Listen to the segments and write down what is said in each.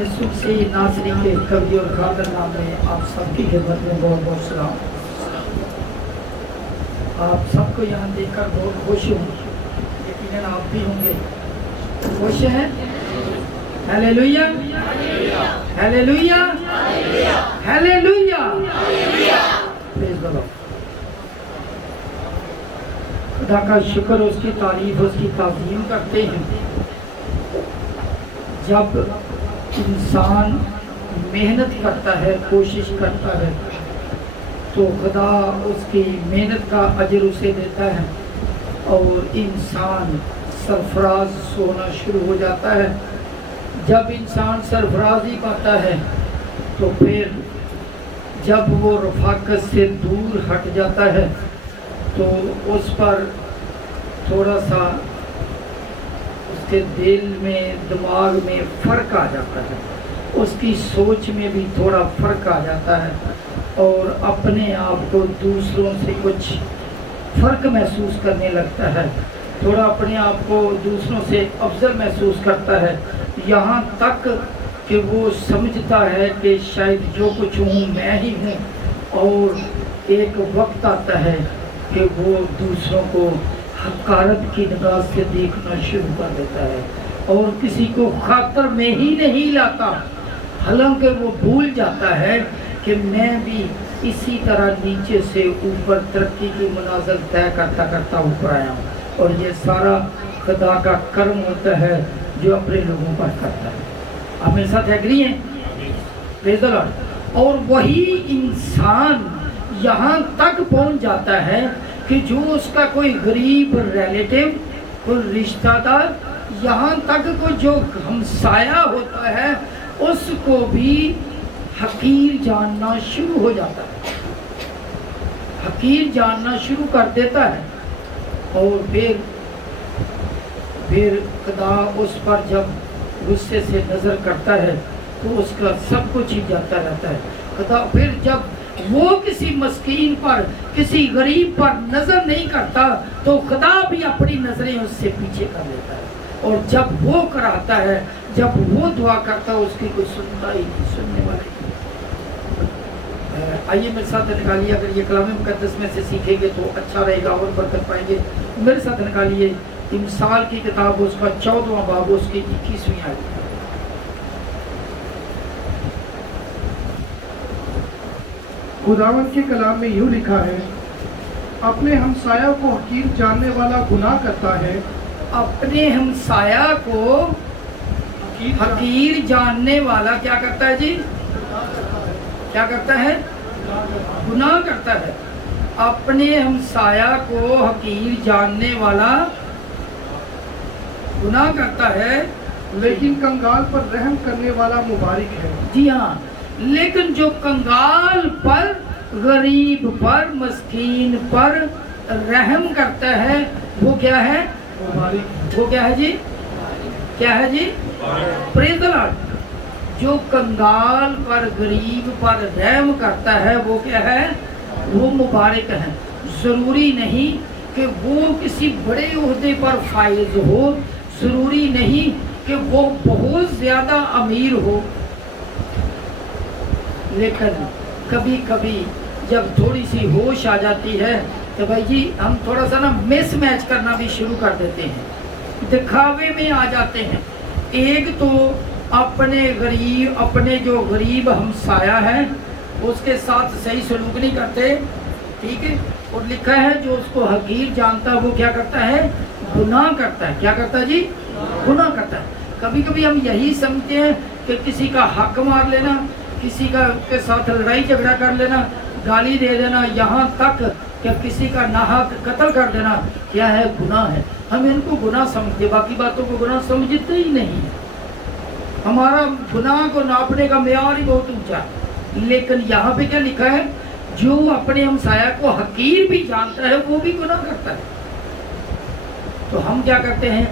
یسوع سے ناصری کے کبھی اور خاطر نام میں آپ سب کی خدمت میں بہت بہت سلام۔ آپ سب کو یہاں دیکھ کر بہت خوش ہوں، یقیناً آپ بھی ہوں گے خوش ہیں۔ ہیلیلویا ہیلیلویا ہیلیلویا، پریز دی لارڈ۔ خدا کا شکر، اس کی تعریف، اس کی تعظیم کرتے ہیں۔ جب انسان محنت کرتا ہے، کوشش کرتا ہے، تو خدا اس کی محنت کا اجر اسے دیتا ہے اور انسان سرفراز ہونا شروع ہو جاتا ہے۔ جب انسان سرفرازی پاتا ہے تو پھر جب وہ رفاقت سے دور ہٹ جاتا ہے تو اس پر تھوڑا سا اس کے دل میں، دماغ میں فرق آ جاتا ہے، اس کی سوچ میں بھی تھوڑا فرق آ جاتا ہے اور اپنے آپ کو دوسروں سے کچھ فرق محسوس کرنے لگتا ہے، تھوڑا اپنے آپ کو دوسروں سے افضل محسوس کرتا ہے، یہاں تک کہ وہ سمجھتا ہے کہ شاید جو کچھ ہوں میں ہی ہوں، اور ایک وقت آتا ہے کہ وہ دوسروں کو حقارت کی نگاہ سے دیکھنا شروع کر دیتا ہے اور کسی کو خاطر میں ہی نہیں لاتا، حالانکہ وہ بھول جاتا ہے کہ میں بھی اسی طرح نیچے سے اوپر ترقی کی منازل طے کرتا کرتا اوپر آیا ہوں، اور یہ سارا خدا کا کرم ہوتا ہے جو اپنے لوگوں پر کرتا ہے۔ آپ میرے ساتھ ایگری ہیں؟ پریز دی لارڈ۔ اور وہی انسان یہاں تک پہنچ جاتا ہے کہ جو اس کا کوئی غریب ریلیٹیو، کوئی رشتہ دار، یہاں تک کوئی جو ہمسایہ ہوتا ہے اس کو بھی حقیر جاننا شروع ہو جاتا ہے، حقیر جاننا شروع کر دیتا ہے، اور پھر خدا اس پر جب غصے سے نظر کرتا ہے تو اس کا سب کچھ ہی جاتا رہتا ہے۔ خدا پھر جب وہ کسی مسکین پر، کسی غریب پر نظر نہیں کرتا تو خدا بھی اپنی نظریں اس سے پیچھے کر لیتا ہے، اور جب وہ کراتا ہے، جب وہ دعا کرتا ہے، اس کی کوئی سنتا ہی نہیں، سننے والی نہیں۔ آئیے میرے ساتھ نکالیے، اگر یہ کلام مقدس میں سے سیکھیں گے تو اچھا رہے گا اور برکت پائیں گے۔ میرے ساتھ نکالیے امثال کی کتاب، اس کا 14واں باب، اس کی 21ویں آیت۔ خداوند کے کلام میں یوں لکھا ہے، اپنے ہمسایہ کو حقیر جاننے والا گناہ کرتا ہے۔ اپنے ہمسایہ کو حقیر جاننے والا کیا کرتا ہے جی؟ کیا کرتا ہے؟ گناہ کرتا ہے۔ اپنے ہمسایہ کو حقیر جاننے والا گناہ کرتا ہے، لیکن کنگال پر رحم کرنے والا مبارک ہے۔ جی ہاں، لیکن جو کنگال پر، غریب پر، مسکین پر رحم کرتا ہے وہ کیا ہے؟ وہ کیا ہے جی؟ کیا ہے جی؟ پریز دی لارڈ۔ جو کنگال پر، غریب پر رحم کرتا ہے وہ کیا ہے؟ وہ مبارک ہے۔ ضروری نہیں کہ وہ کسی بڑے عہدے پر فائز ہو، ضروری نہیں کہ وہ بہت زیادہ امیر ہو، لیکن کبھی کبھی جب تھوڑی سی ہوش آ جاتی ہے تو بھائی جی ہم تھوڑا سا نا مس میچ کرنا بھی شروع کر دیتے ہیں، دکھاوے میں آ جاتے ہیں۔ ایک تو اپنے جو غریب ہمسایہ ہے اس کے ساتھ صحیح سلوک نہیں کرتے، ٹھیک ہے، اور لکھا ہے جو اس کو حقیر جانتا ہے وہ کیا کرتا ہے؟ گناہ کرتا ہے۔ کیا کرتا ہے جی؟ گناہ کرتا ہے۔ کبھی کبھی ہم یہی سمجھتے ہیں کہ کسی کا حق مار لینا، کسی کا کے ساتھ لڑائی جھگڑا کر لینا، گالی دے دینا، یہاں تک کہ کسی کا ناحق قتل کر دینا کیا ہے؟ گناہ ہے۔ ہم ان کو گناہ سمجھتے، باقی باتوں کو گناہ سمجھتے ہی نہیں۔ ہمارا گناہ کو ناپنے کا معیار ہی بہت اونچا ہے، لیکن یہاں پہ کیا لکھا ہے؟ جو اپنے ہمسایہ کو حقیر بھی جانتا ہے وہ بھی گناہ کرتا ہے۔ تو ہم کیا کرتے ہیں؟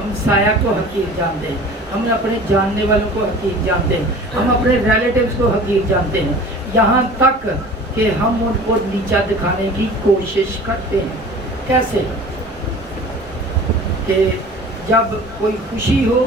ہمسایہ کو حقیر جانتے ہیں، ہم اپنے جاننے والوں کو حقیر جانتے ہیں، ہم اپنے ریلیٹیوز کو حقیر جانتے ہیں، یہاں تک کہ ہم ان کو نیچا دکھانے کی کوشش کرتے ہیں۔ کیسے؟ کہ جب کوئی خوشی ہو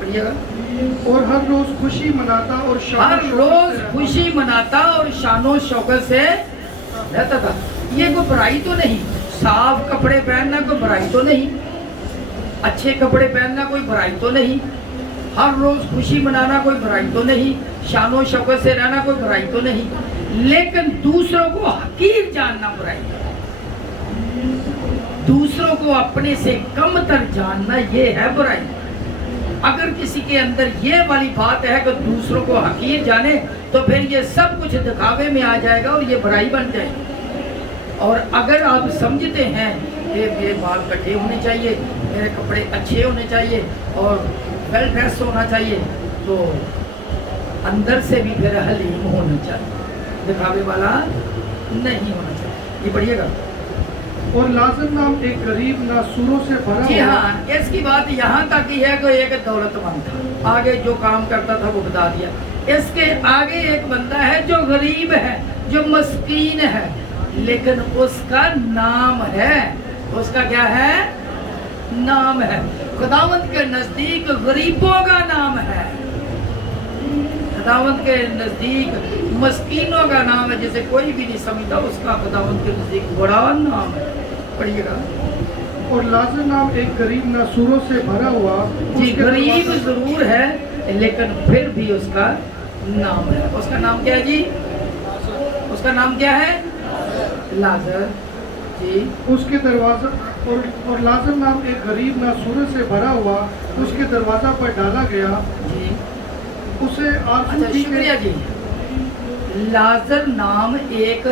پڑھیے گا. اور ہر روز خوشی مناتا اور شان و ہر شوکت روز سے رہتا. خوشی مناتا اور شان و شوکت سے رہتا تھا. یہ کوئی برائی تو نہیں، صاف کپڑے پہننا کوئی برائی تو نہیں، اچھے کپڑے پہننا کوئی برائی تو نہیں، ہر روز خوشی منانا کوئی برائی تو نہیں، شان و شوکت سے رہنا کوئی برائی تو نہیں، لیکن دوسروں کو حقیر جاننا برائی ہے. دوسروں کو اپنے سے کم تر جاننا یہ ہے برائی. اگر کسی کے اندر یہ والی بات ہے کہ دوسروں کو حقیر جانے تو پھر یہ سب کچھ دکھاوے میں آ جائے گا اور یہ برائی بن جائے گی. اور اگر آپ سمجھتے ہیں کہ میرے بال کٹے ہونے چاہیے، میرے کپڑے اچھے ہونے چاہیے اور ویل ڈریس ہونا چاہیے، تو اندر سے بھی پھر حلیم ہونا چاہیے، دکھاوے والا نہیں ہونا چاہیے. یہ پڑھیے گا. اور لازم نام ایک غریب ناسوروں سے بھرا جی ہوا. ہاں، اس کی بات یہاں تک ہی ہے کہ ایک دولت مند تھا، آگے جو کام کرتا تھا وہ بتا دیا. اس کے آگے ایک بندہ ہے جو غریب ہے، جو مسکین ہے، لیکن اس کا نام ہے. اس کا کیا ہے؟ نام ہے. خداوند کے نزدیک غریبوں کا نام ہے، خداوند کے نزدیک مسکینوں کا نام ہے. جسے کوئی بھی نہیں سمجھتا اس کا خداوند کے نزدیک بڑا نام ہے. پڑھیے گا. اور لازم نام ایک غریب ناسوروں سے بھرا ہوا. جی اس کے غریب دروازے- ضرور ہے لیکن پھر بھی اس کا نام ہے. اس کا نام کیا ہے جی؟ اس کا نام کیا ہے؟ لازر. جی اس کے دروازہ اور لازم نام ایک غریب ناسوروں سے بھرا ہوا اس کے دروازہ پر ڈالا گیا. جی اسے آرزو اچھا تھی شکریہ کہ جی. لازر نام ایک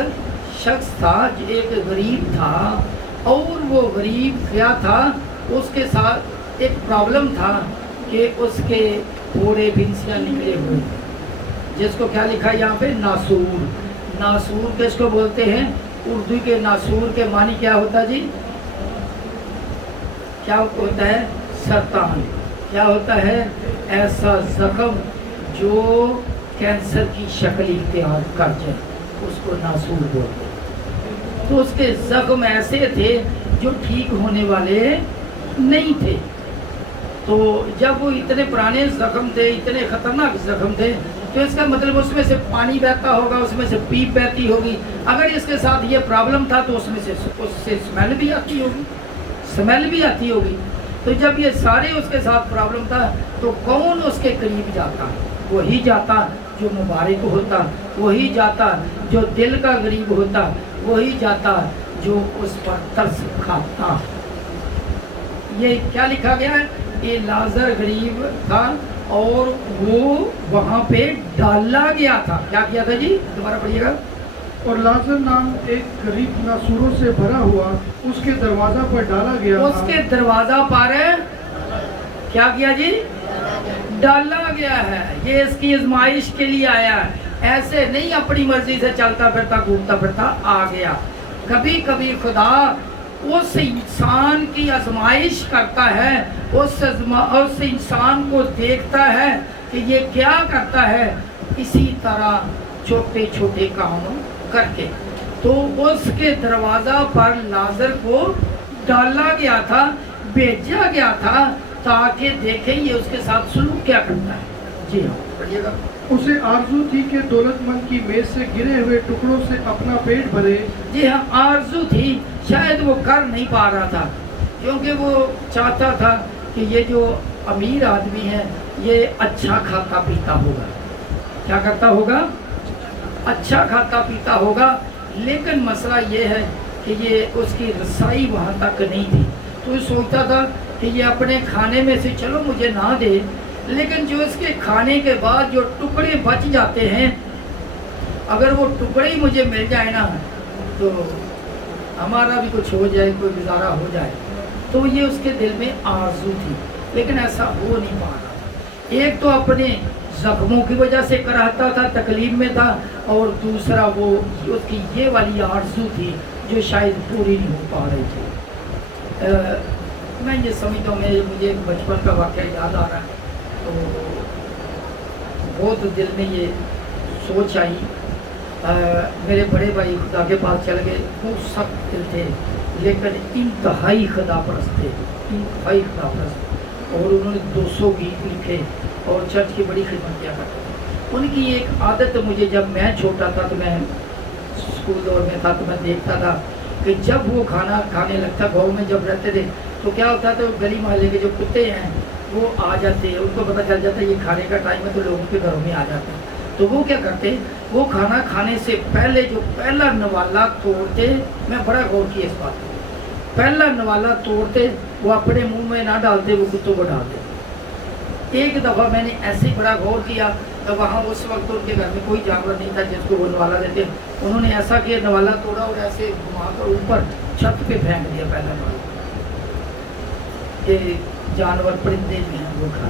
شخص تھا جو ایک غریب تھا، اور وہ غریب کیا تھا، اس کے ساتھ ایک پرابلم تھا کہ اس کے پھوڑے بھنسیاں نکلے ہوئے، جس کو کیا لکھا ہے یہاں پہ؟ ناسور. ناسور کس کو بولتے ہیں؟ اردو کے ناسور کے معنی کیا ہوتا ہے جی؟ کیا ہوتا ہے؟ سرطان. کیا ہوتا ہے؟ ایسا زخم جو کینسر کی شکل اختیار کر جائے، اس کو ناسور بولتے ہیں. تو اس کے زخم ایسے تھے جو ٹھیک ہونے والے نہیں تھے. تو جب وہ اتنے پرانے زخم تھے، اتنے خطرناک زخم تھے، تو اس کا مطلب اس میں سے پانی بہتا ہوگا، اس میں سے پیپ بہتی ہوگی. اگر اس کے ساتھ یہ پرابلم تھا تو اس میں سے اسمیل بھی آتی ہوگی، اسمیل بھی آتی ہوگی. تو جب یہ سارے اس کے ساتھ پرابلم تھا تو کون اس کے قریب جاتا؟ وہی جاتا جو مبارک ہوتا، وہی جاتا جو دل کا غریب ہوتا، وہی جاتا جو اس پر ترس کھاتا. یہ کیا لکھا گیا ہے؟ یہ لازر غریب تھا اور وہ وہاں پہ ڈالا گیا تھا. کیا کیا تھا جی؟ دوبارہ پڑھیے گا. اور لازر نام ایک غریب ناسوروں سے بھرا ہوا اس کے دروازہ پر ڈالا گیا. اس کے دروازہ پر کیا کیا جی؟ ڈالا گیا ہے. یہ اس کی آزمائش کے لیے آیا ہے، ایسے نہیں اپنی مرضی سے چلتا پھرتا گھومتا پھرتا آ گیا. کبھی کبھی خدا اس انسان کی آزمائش کرتا ہے، اس انسان کو دیکھتا ہے کہ یہ کیا کرتا ہے، اسی طرح چھوٹے چھوٹے کام کر کے. تو اس کے دروازہ پر لازر کو ڈالا گیا تھا، بھیجا گیا تھا تاکہ دیکھیں یہ اس کے ساتھ سلوک کیا کرتا ہے. جی ہاں پڑھیے گا. اسے آرزو تھی کہ دولت مند کی میز سے گرے ہوئے ٹکڑوں سے اپنا پیٹ بھرے. جی ہاں آرزو تھی، شاید وہ کر نہیں پا رہا تھا، کیونکہ وہ چاہتا تھا کہ یہ جو امیر آدمی ہے یہ اچھا کھاتا پیتا ہوگا. کیا کرتا ہوگا؟ اچھا کھاتا پیتا ہوگا. لیکن مسئلہ یہ ہے کہ یہ اس کی رسائی وہاں تک نہیں تھی. تو یہ سوچتا تھا کہ یہ اپنے کھانے میں سے چلو مجھے نہ دے، لیکن جو اس کے کھانے کے بعد جو ٹکڑے بچ جاتے ہیں، اگر وہ ٹکڑے ہی مجھے مل جائے نا تو ہمارا بھی کچھ ہو جائے، کوئی گزارا ہو جائے. تو یہ اس کے دل میں آرزو تھی، لیکن ایسا ہو نہیں پا رہا. ایک تو اپنے زخموں کی وجہ سے کراہتا تھا، تکلیف میں تھا، اور دوسرا وہ اس کی یہ والی آرزو تھی جو شاید پوری نہیں ہو پا رہی تھی. میں یہ سمجھتا ہوں، مجھے بچپن کا واقعہ یاد آ رہا ہے، تو بہت دل میں یہ سوچ آئی. میرے بڑے بھائی خدا کے پاس چل گئے، بہت سخت دل تھے لیکن انتہائی خدا پرست تھے، انتہائی خدا پرست. اور انہوں نے 200 گیت لکھے اور چرچ کی بڑی خدمت کیا کرتے تھے۔ ان کی ایک عادت مجھے جب میں چھوٹا تھا تو میں اسکول دور میں تھا تو میں دیکھتا تھا کہ جب وہ کھانا کھانے لگتا گاؤں میں جب رہتے تھے تو کیا ہوتا تھا گلی محلے کے جو کتے ہیں وہ آ جاتے ہیں، ان کو پتہ چل جاتا ہے یہ کھانے کا ٹائم ہے تو لوگوں کے گھروں میں آ جاتے ہیں، تو وہ کیا کرتے وہ کھانا کھانے سے پہلے جو پہلا نوالا توڑتے، میں بڑا غور کیا اس بات کو، پہلا نوالا توڑتے وہ اپنے منہ میں نہ ڈالتے، وہ کتوں کو ڈالتے۔ ایک دفعہ میں نے ایسے ہی بڑا غور کیا تو وہاں اس وقت ان کے گھر میں کوئی جانور نہیں تھا جس کو وہ نوالا دیتے، انہوں نے ایسا کیا نوالا توڑا اور ایسے گھما کر اوپر چھت پہ پھینک دیا پہلا نوالا کہ جانور پرندے جو ہیں وہ کھا۔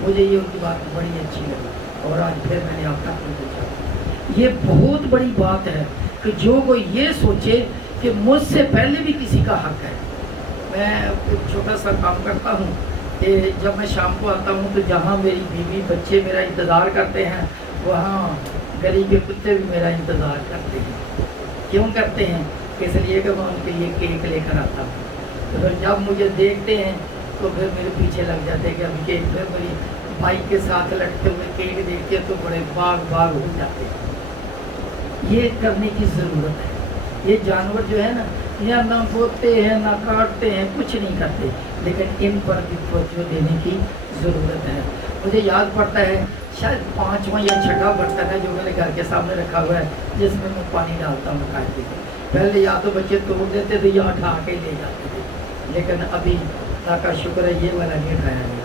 مجھے یہ ان کی بات بڑی اچھی لگی اور آج پھر میں نے آپ تک پوچھا۔ یہ بہت بڑی بات ہے کہ جو کوئی یہ سوچے کہ مجھ سے پہلے بھی کسی کا حق ہے۔ میں ایک چھوٹا سا کام کرتا ہوں کہ جب میں شام کو آتا ہوں تو جہاں میری بیوی بچے میرا انتظار کرتے ہیں وہاں گلی کے کتے بھی میرا انتظار کرتے ہیں۔ کیوں کرتے ہیں؟ اس لیے کہ میں ان کے لیے کیک لے کر آتا ہوں، تو پھر جب مجھے دیکھتے ہیں تو پھر میرے پیچھے لگ جاتے ہیں کہ ابھی کیک، پھر میری بائک کے ساتھ لٹکتے ہوئے کیک دیکھتے ہیں تو بڑے باغ ہو جاتے ہیں۔ یہ کرنے کی ضرورت ہے۔ یہ جانور جو ہے نا یا نہ بوتے ہیں نہ کاٹتے ہیں، کچھ نہیں کرتے، لیکن ان پر بھی توجہ دینے کی ضرورت ہے۔ مجھے یاد پڑتا ہے شاید 5واں یا 6واں برتن ہے جو میرے گھر کے سامنے رکھا ہوا ہے جس میں میں پانی ڈالتا ہوں کھائے کے۔ پہلے یا تو بچے توڑ دیتے تھے یا اٹھا کے لے جاتے تھے، لیکن ابھی اللہ کا شکر ہے یہ والا نہیں کھایا گیا،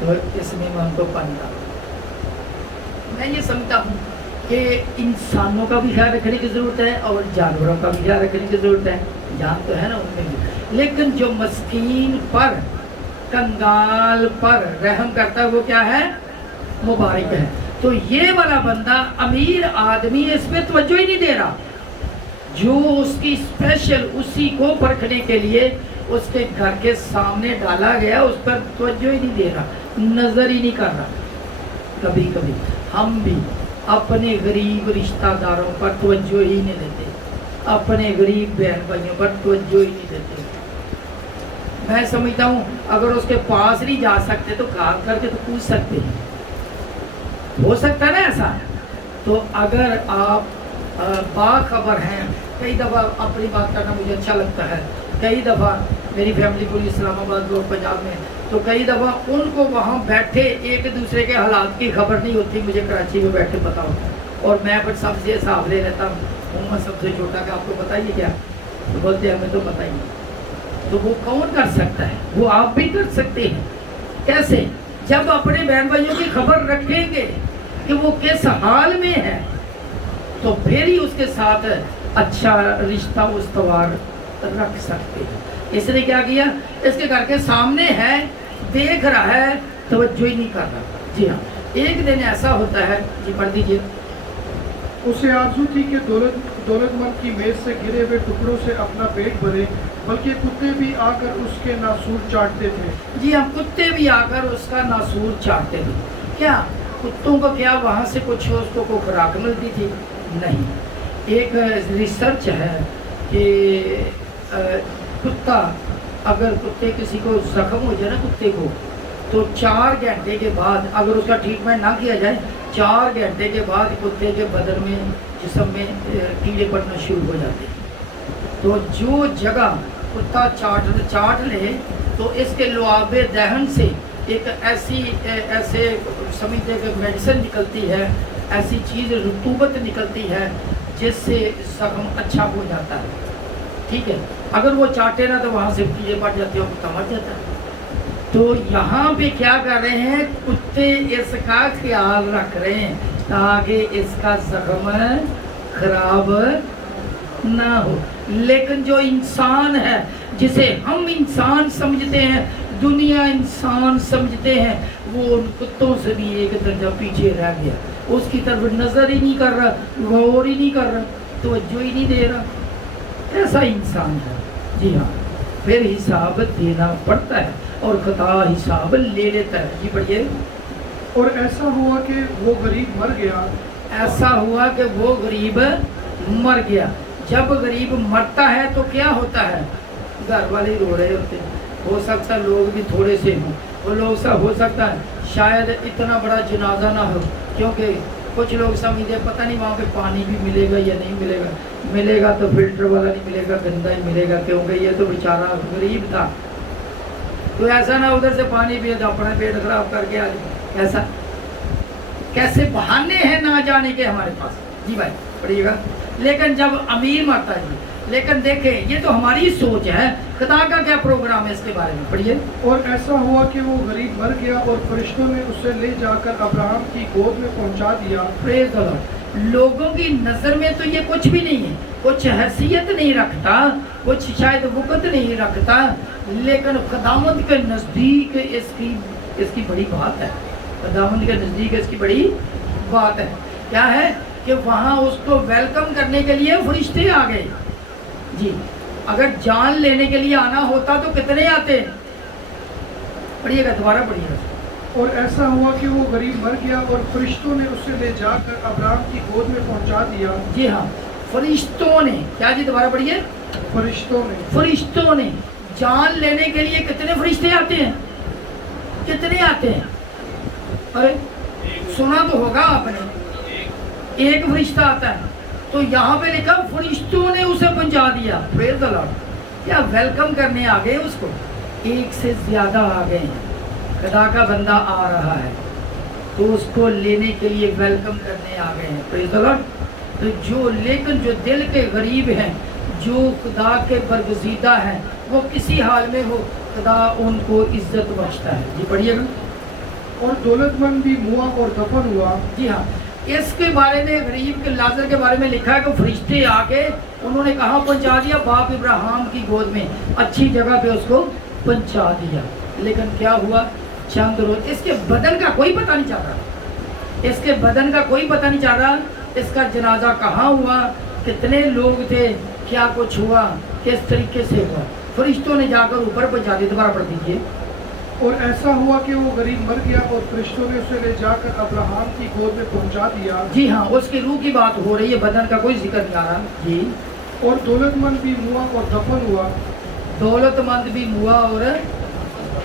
تو اس میں ہم کو پانی ڈالتا ہوں۔ میں یہ سمجھتا ہوں کہ انسانوں کا بھی خیال رکھنے کی ضرورت ہے اور جانوروں کا بھی خیال رکھنے کی ضرورت ہے، جان تو ہے نا ان میں بھی، لیکن جو مسکین پر کنگال پر رحم کرتا ہے وہ کیا ہے؟ مبارک ہے۔ تو یہ والا بندہ امیر آدمی اس پہ توجہ ہی نہیں دے رہا، جو اس کی اسپیشل اسی کو پرکھنے کے لیے اس کے گھر کے سامنے ڈالا گیا اس پر توجہ ہی نہیں دے رہا، نظر ہی نہیں کر رہا۔ کبھی کبھی ہم بھی اپنے غریب رشتہ داروں پر توجہ ہی نہیں دیتے، اپنے غریب بہن بھائیوں پر توجہ ہی نہیں دیتے۔ میں سمجھتا ہوں اگر اس کے پاس نہیں جا سکتے تو کال کر کے تو پوچھ سکتے ہیں، ہو سکتا ہے نا ایسا۔ تو اگر آپ باخبر ہیں، کئی دفعہ اپنی بات کرنا مجھے اچھا لگتا ہے، کئی دفعہ میری فیملی پوری اسلام آباد اور پنجاب میں، تو کئی دفعہ ان کو وہاں بیٹھے ایک دوسرے کے حالات کی خبر نہیں ہوتی، مجھے کراچی میں بیٹھے پتا ہوتا ہے، اور میں پھر سب سے حساب لے لیتا ہوں، میں سب سے چھوٹا کہ آپ کو بتائیے کیا، تو بولتے ہمیں تو پتہ ہی نہیں۔ تو وہ کون کر سکتا ہے؟ وہ آپ بھی کر سکتے ہیں۔ کیسے؟ جب اپنے بہن بھائیوں کی خبر رکھیں گے کہ وہ کس حال میں ہے تو پھر ہی اس کے ساتھ اچھا رشتہ استوار رکھ سکتے ہیں۔ اس نے کیا کیا؟ اس کے گھر کے سامنے ہے، دیکھ رہا ہے، توجہ ہی نہیں کر رہا۔ جی ہاں، ایک دن ایسا ہوتا ہے، جی پڑھ دیجیے۔ اسے آرزو تھی کہ دولت مند کی میز سے گرے ہوئے ٹکڑوں سے اپنا پیٹ بھرے، بلکہ کتے بھی آ کر اس کے ناسور چاٹتے تھے۔ جی ہاں، کتے بھی آ کر اس کا ناسور چاٹتے تھے۔ کیا کتوں کو کیا وہاں سے کچھ اس کو کوئی خوراک ملتی تھی؟ نہیں۔ ایک ریسرچ ہے کہ کتا، اگر کتے کسی کو زخم ہو جائے نا کتے کو، تو 4 گھنٹے کے بعد اگر اس کا ٹریٹمنٹ نہ کیا جائے 4 گھنٹے کے بعد کتے کے بدن میں جسم میں کیڑے پڑنا شروع ہو جاتے ہیں۔ تو جو جگہ کتا چاٹ لے تو اس کے لعاب دہن سے ایک ایسے سمجھتے کہ میڈیسن نکلتی ہے، ایسی چیز رطوبت نکلتی ہے جس سے زخم اچھا ہو جاتا ہے۔ ٹھیک ہے، اگر وہ چاٹے نا تو وہاں سے کیڑے پڑ جاتے ہیں اور کتا مر جاتا ہے۔ تو یہاں پہ کیا کر رہے ہیں؟ کتے اس کا خیال رکھ رہے ہیں تاکہ اس کا زخم خراب نہ ہو۔ لیکن جو انسان ہے، جسے ہم انسان سمجھتے ہیں، دنیا انسان سمجھتے ہیں، وہ ان کتوں سے بھی ایک درجہ پیچھے رہ گیا، اس کی طرف نظر ہی نہیں کر رہا، غور ہی نہیں کر رہا، توجہ ہی نہیں دے رہا۔ ایسا انسان ہے۔ جی ہاں، پھر حساب دینا پڑتا ہے اور خدا حساب لے لیتا ہے۔ جی پڑھیے۔ اور ایسا ہوا کہ وہ غریب مر گیا۔ ایسا ہوا کہ وہ غریب مر گیا۔ جب غریب مرتا ہے تو کیا ہوتا ہے؟ گھر والے رو رہے ہوتے ہیں، ہو سکتا ہے لوگ بھی تھوڑے سے ہوں، وہ لوگ سب ہو سکتا ہے شاید اتنا بڑا جنازہ نہ ہو، کیونکہ کچھ لوگ سمجھتے پتہ نہیں وہاں پہ پانی بھی ملے گا یا نہیں ملے گا، ملے گا تو فلٹر والا نہیں ملے گا، گندا ہی ملے گا، کیونکہ یہ تو بیچارہ غریب تھا، تو ایسا نہ ادھر سے پانی پیے تو اپنا پیٹ خراب کر کے آ جائے، ایسا کیسے بہانے ہیں نہ جانے کے ہمارے پاس. جی بھائی پڑھیے گا. لیکن جب امیر مرتا ہے جی، لیکن دیکھیں یہ تو ہماری سوچ ہے، خدا کا کیا پروگرام ہے اس کے بارے میں پڑھیے. اور ایسا ہوا کہ وہ غریب مر گیا اور فرشتوں نے اسے لے جا کر ابراہم کی گود میں پہنچا دیا. پریز دی لارڈ. لوگوں کی نظر میں تو یہ کچھ بھی نہیں ہے، کچھ حیثیت نہیں رکھتا، کچھ شاید وقت نہیں رکھتا، لیکن خداوند کے نزدیک اس کی بڑی بات ہے. خداوند کے نزدیک اس کی بڑی بات ہے. کیا ہے کہ وہاں اس کو ویلکم کرنے کے لیے فرشتے آ گئے. جی اگر جان لینے کے لیے آنا ہوتا تو کتنے آتے؟ پڑھیے گا، دوبارہ پڑھیے گا. اور ایسا ہوا کہ وہ غریب مر گیا اور فرشتوں نے اسے لے جا کر ابراہم کی گود میں پہنچا دیا. جی ہاں، فرشتوں نے کیا؟ جی دوبارہ پڑھیے. فرشتوں نے جان لینے کے لیے کتنے فرشتے آتے ہیں؟ کتنے آتے ہیں؟ ارے سنا تو ہوگا آپ نے، ایک فرشتہ آتا ہے. تو یہاں پہ لکھا فرشتوں نے اسے پہنچا دیا. پریز دی لارڈ. کیا ویلکم کرنے آ گئے اس کو؟ ایک سے زیادہ آ گئے ہیں. خدا کا بندہ آ رہا ہے تو اس کو لینے کے لیے ویلکم کرنے آ گئے ہیں. پریز دی لارڈ. تو لیکن جو دل کے غریب ہیں، جو خدا کے برگزیدہ ہیں، وہ کسی حال میں ہو خدا ان کو عزت بخشتا ہے. جی پڑھیے گا. اور دولت مند بھی ہوا اور دفن ہوا. جی ہاں، اس کے بارے میں غریب کے لازر کے بارے میں لکھا ہے کہ فرشتے آ کے انہوں نے کہاں پہنچا دیا؟ باپ ابراہیم کی گود میں، اچھی جگہ پہ اس کو پہنچا دیا. لیکن کیا ہوا؟ چند روز اس کے بدن کا کوئی پتہ نہیں چل رہا، اس کے بدن کا کوئی پتہ نہیں چل رہا. اس کا جنازہ کہاں ہوا، کتنے لوگ تھے، کیا کچھ ہوا، کس طریقے سے ہوا. فرشتوں نے جا کر اوپر پہنچا دیا. دوبارہ پڑھ دیجیے. اور ایسا ہوا کہ وہ غریب مر گیا اور فرشتوں نے اسے لے جا کر ابراہم کی گود میں پہنچا دیا. جی ہاں، اس کی روح کی بات ہو رہی ہے، بدن کا کوئی ذکر نہیں آ رہا. جی. اور دولت مند بھی ہوا اور دفن ہوا. دولت مند بھی ہوا اور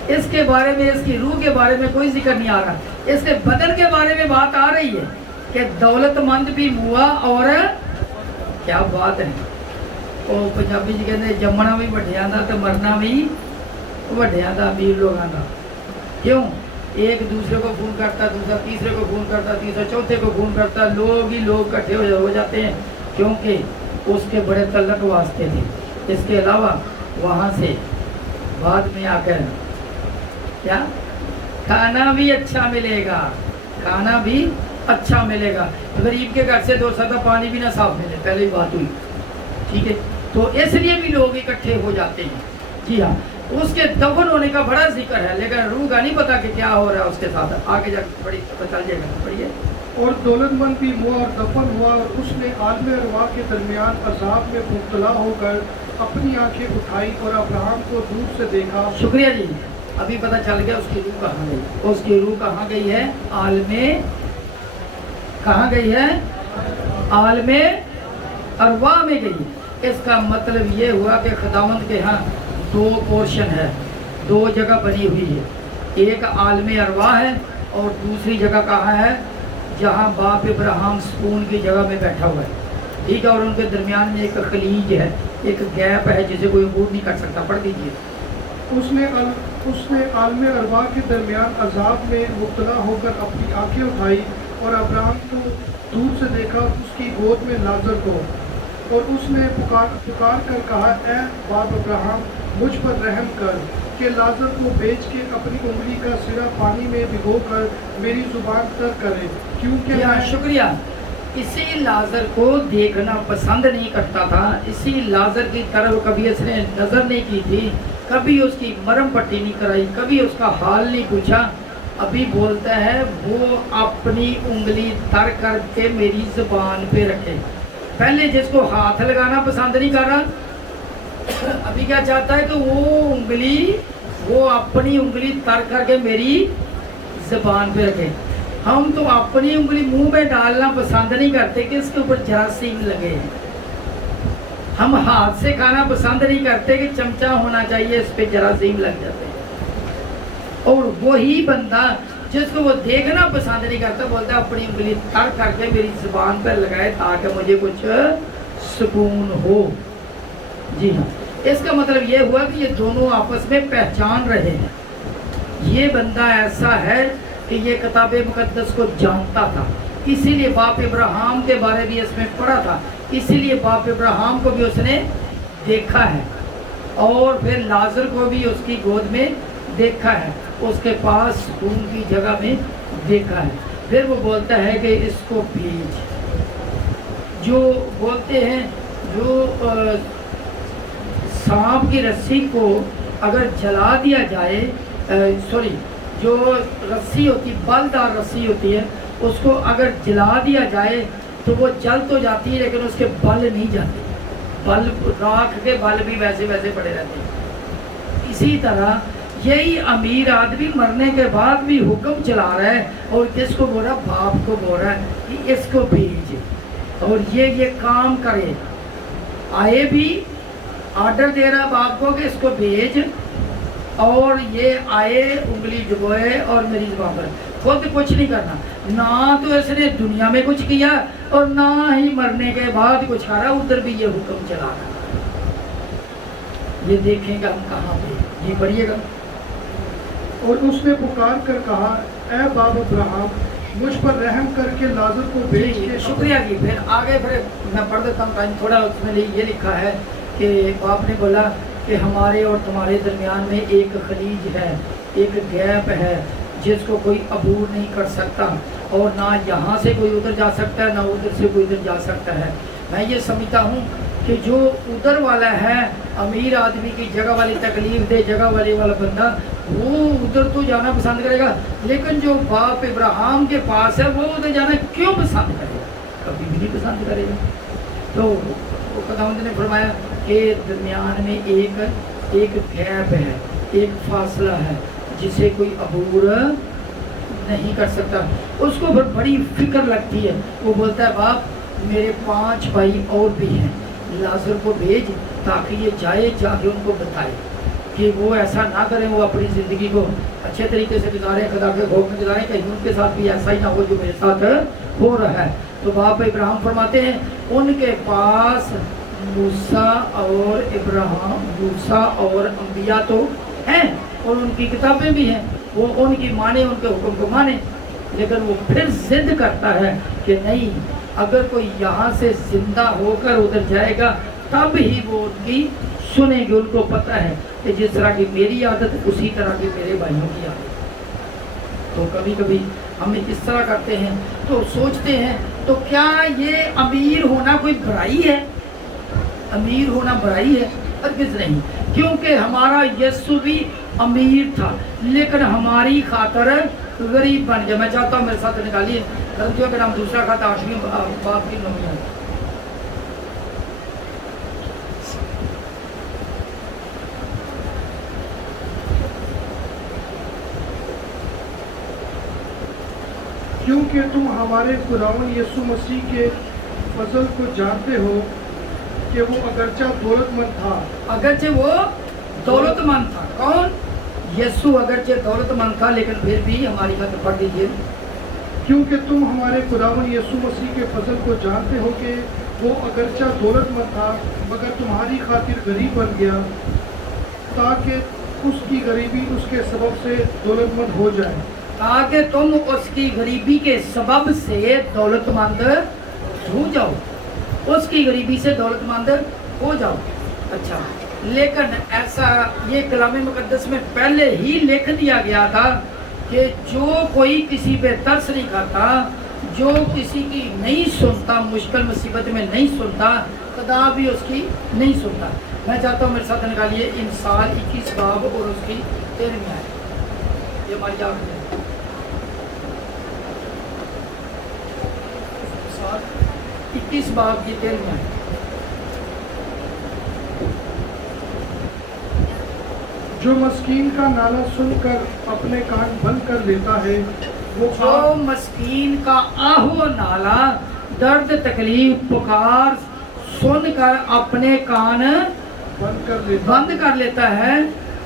اس کے بارے میں، اس کی روح کے بارے میں کوئی ذکر نہیں آ رہا. اس کے بدن کے بارے میں بات آ رہی ہے کہ دولت مند بھی ہوا اور کیا بات ہے. وہ پنجابی جی کہتے ہیں جمنا بھی وڈیاں دا تو مرنا بھی وڈیاں دا، امیر لوگاں دا. کیوں؟ ایک دوسرے کو فون کرتا، دوسرا تیسرے کو فون کرتا، تیسرا چوتھے کو فون کرتا، لوگ ہی لوگ اکٹھے ہو جاتے ہیں، کیونکہ اس کے بڑے تعلق واسطے تھے. اس کے علاوہ وہاں سے بعد میں آ کر کیا کھانا بھی اچھا ملے گا، کھانا بھی اچھا ملے گا. غریب کے گھر سے 2 سطح پانی بھی نہ صاف ملے، پہلے ہی بات ہوئی. ٹھیک ہے، تو اس لیے بھی لوگ اکٹھے ہو جاتے ہیں. جی ہاں، اس کے دفن ہونے کا بڑا ذکر ہے، لیکن روح کا نہیں پتا کہ کیا ہو رہا ہے اس کے ساتھ. آگے جا کے پتہ چل جائے گا. پڑھیے. اور دولت مند بھی ہوا اور دفن ہوا اور اس نے عالم ارواح کے درمیان عذاب میں مبتلا ہو کر اپنی آنکھیں اٹھائی اور ابراہم کو دور سے دیکھا. شکریہ جی، ابھی پتہ چل گیا اس کی روح کہاں گئی. اس کی روح کہاں گئی ہے؟ عالم کہاں گئی ہے؟ عالم ارواح میں گئی. اس کا مطلب یہ ہوا کہ خداوند کے ہاں 2 پورشن ہے، 2 جگہ بنی ہوئی ہے. ایک عالم ارواح ہے اور دوسری جگہ کہاں ہے؟ جہاں باپ ابراہیم سکون کی جگہ میں بیٹھا ہوا ہے. ٹھیک ہے، اور ان کے درمیان میں ایک خلیج ہے، ایک گیپ ہے جسے کوئی عبور نہیں کر سکتا. پڑھ دیجیے. اس نے عالم ارواح کے درمیان عذاب میں مبتلا ہو کر اپنی آنکھیں اٹھائی اور ابراہم کو دور سے دیکھا، اس کی گود میں لازر کو. اور اس نے پکار کر کہا، اے باپ ابراہم، مجھ پر رحم کر کہ لازر کو بیچ کے اپنی انگلی کا سرا پانی میں بھگو کر میری زبان تر کرے، کیونکہ میں... شکریہ. اسی لازر کو دیکھنا پسند نہیں کرتا تھا، اسی لازر کی طرف کبھی اس نے نظر نہیں کی تھی، کبھی اس کی مرم پٹی نہیں کرائی، کبھی اس کا حال نہیں پوچھا. ابھی بولتا ہے وہ اپنی انگلی تر کر کے میری زبان پہ رکھے. پہلے جس کو ہاتھ لگانا پسند نہیں کر رہا، ابھی کیا چاہتا ہے کہ وہ اپنی انگلی تر کر کے میری زبان پہ رکھے. ہم تو اپنی انگلی منہ میں ڈالنا پسند نہیں کرتے کہ اس کے اوپر جراثیم لگے. ہم ہاتھ سے کھانا پسند نہیں کرتے کہ چمچہ ہونا چاہیے اس پہ جراثیم لگ جاتے ہیں. اور وہی بندہ جس کو وہ دیکھنا پسند نہیں کرتا بولتا ہے اپنی انگلی تر کر کے میری زبان پر لگائے تاکہ مجھے کچھ سکون ہو. جی ہاں، اس کا مطلب یہ ہوا کہ یہ دونوں آپس میں پہچان رہے ہیں. یہ بندہ ایسا ہے کہ یہ کتاب مقدس کو جانتا تھا، اسی لیے باپ ابراہیم کے بارے بھی اس میں پڑھا تھا، اسی لیے باپ ابراہیم کو بھی اس نے دیکھا ہے، اور پھر لازر کو بھی اس کی گود میں دیکھا ہے، اس کے پاس سکون کی جگہ میں دیکھا ہے. پھر وہ بولتا ہے کہ اس کو بھیج. جو بولتے ہیں جو سانپ کی رسی کو اگر جلا دیا جائے، جو رسی ہوتی بلدار رسی ہوتی ہے اس کو اگر جلا دیا جائے تو وہ جل تو جاتی ہے لیکن اس کے بل نہیں جاتے، راکھ کے بل بھی ویسے ویسے پڑے رہتے ہیں. اسی طرح یہی امیر آدمی مرنے کے بعد بھی حکم چلا رہا ہے اور کس کو بول رہا ہے؟ باپ کو بول رہا ہے کہ اس کو بھیج اور یہ کام کرے. آئے بھی آرڈر دے رہا باپ کو کہ اس کو بھیج، اور یہ آئے انگلی ڈبوئے اور میری زبان پر خود کچھ نہیں کرنا. نہ تو اس نے دنیا میں کچھ کیا اور نہ ہی مرنے کے بعد کچھ کرا، ادھر بھی یہ حکم چلا رہا. یہ دیکھیں گا ہم کہاں پہ. یہ پڑھیے گا. اور اس نے پکار کر کہا اے باپ ابراہیم مجھ پر رحم کر کے لازر کو بھیج کے. شکریہ جی. پھر آگے پھر میں پڑھ دیتا ہوں ٹائم تھوڑا. اس میں یہ لکھا ہے کہ باپ نے بولا کہ ہمارے اور تمہارے درمیان میں ایک خلیج ہے، ایک گیپ ہے جس کو کوئی عبور نہیں کر سکتا، اور نہ یہاں سے کوئی ادھر جا سکتا ہے نہ ادھر سے کوئی ادھر جا سکتا ہے. میں یہ سمجھتا ہوں کہ جو ادھر والا ہے امیر آدمی کی جگہ والی تکلیف دہ جگہ والا بندہ وہ ادھر تو جانا پسند کرے گا، لیکن جو باپ ابراہیم کے پاس ہے وہ ادھر جانا کیوں پسند کرے گا؟ کبھی بھی نہیں پسند کرے گا. تو خداوند نے فرمایا کہ درمیان میں ایک گیپ ہے، ایک فاصلہ ہے جسے کوئی عبور نہیں کر سکتا. اس کو بڑی فکر لگتی ہے. وہ بولتا ہے باپ میرے 5 بھائی اور بھی ہیں، لازر کو بھیج تاکہ یہ جائے، جا کے ان کو بتائے کہ وہ ایسا نہ کریں، وہ اپنی زندگی کو اچھے طریقے سے گزاریں، خدا کے خوف میں گزاریں، کہیں ان کے ساتھ بھی ایسا ہی نہ ہو جو میرے ساتھ ہو رہا ہے. تو باپ ابراہیم فرماتے ہیں ان کے پاس موسیٰ اور انبیاء تو ہیں اور ان کی کتابیں بھی ہیں، وہ ان کی مانے، ان کے حکم کو مانے. لیکن وہ پھر ضد کرتا ہے کہ نہیں، اگر کوئی یہاں سے زندہ ہو کر ادھر جائے گا تب ہی وہ ان کی سنیں گے. ان کو پتہ ہے کہ جس طرح کی میری عادت اسی طرح کی میرے بھائیوں کی عادت. تو کبھی کبھی ہم اس طرح کرتے ہیں تو سوچتے ہیں تو کیا یہ امیر ہونا کوئی برائی ہے؟ امیر ہونا برائی ہے؟ ہرگز نہیں. کیونکہ ہمارا یسوع بھی امیر تھا لیکن ہماری خاطر غریب بن گیا. میں چاہتا ہوں میرے ساتھ نکالیے غلطیوں کا نام دوسرا کھاتا 8ویں باب کی 9ویں. کیونکہ تم ہمارے خداوند یسوع مسیح کے فضل کو جانتے ہو کہ وہ اگرچہ دولت مند تھا. اگرچہ وہ دولت مند تھا. کون؟ یسوع اگرچہ دولت مند تھا لیکن پھر بھی ہماری خاطر پڑھ دیجیے. کیونکہ تم ہمارے خداوند یسوع مسیح کے فضل کو جانتے ہو کہ وہ اگرچہ دولت مند تھا مگر تمہاری خاطر غریب بن گیا تاکہ اس کی غریبی اس کے سبب سے دولت مند ہو جائے. تاکہ تم اس کی غریبی کے سبب سے دولت مند ہو جاؤ. اس کی غریبی سے دولت مند ہو جاؤ. اچھا، لیکن ایسا یہ کلام مقدس میں پہلے ہی لکھ دیا گیا تھا کہ جو کوئی کسی پہ ترس نہیں کھاتا، جو کسی کی نہیں سنتا، مشکل مصیبت میں نہیں سنتا، خدا بھی اس کی نہیں سنتا. میں چاہتا ہوں میرے ساتھ نکالیے انسان 21 باب اور اس کی 13ویں آیت. یہ ہماری یاد ہے 21 باب کی 13ویں آیت. جو مسکین کا نالا سن کر اپنے کان بند کر لیتا ہے وہ جو مسکین کا آہو نالا، درد، تکلیف، پکار سن کر اپنے کان بند کر لیتا ہے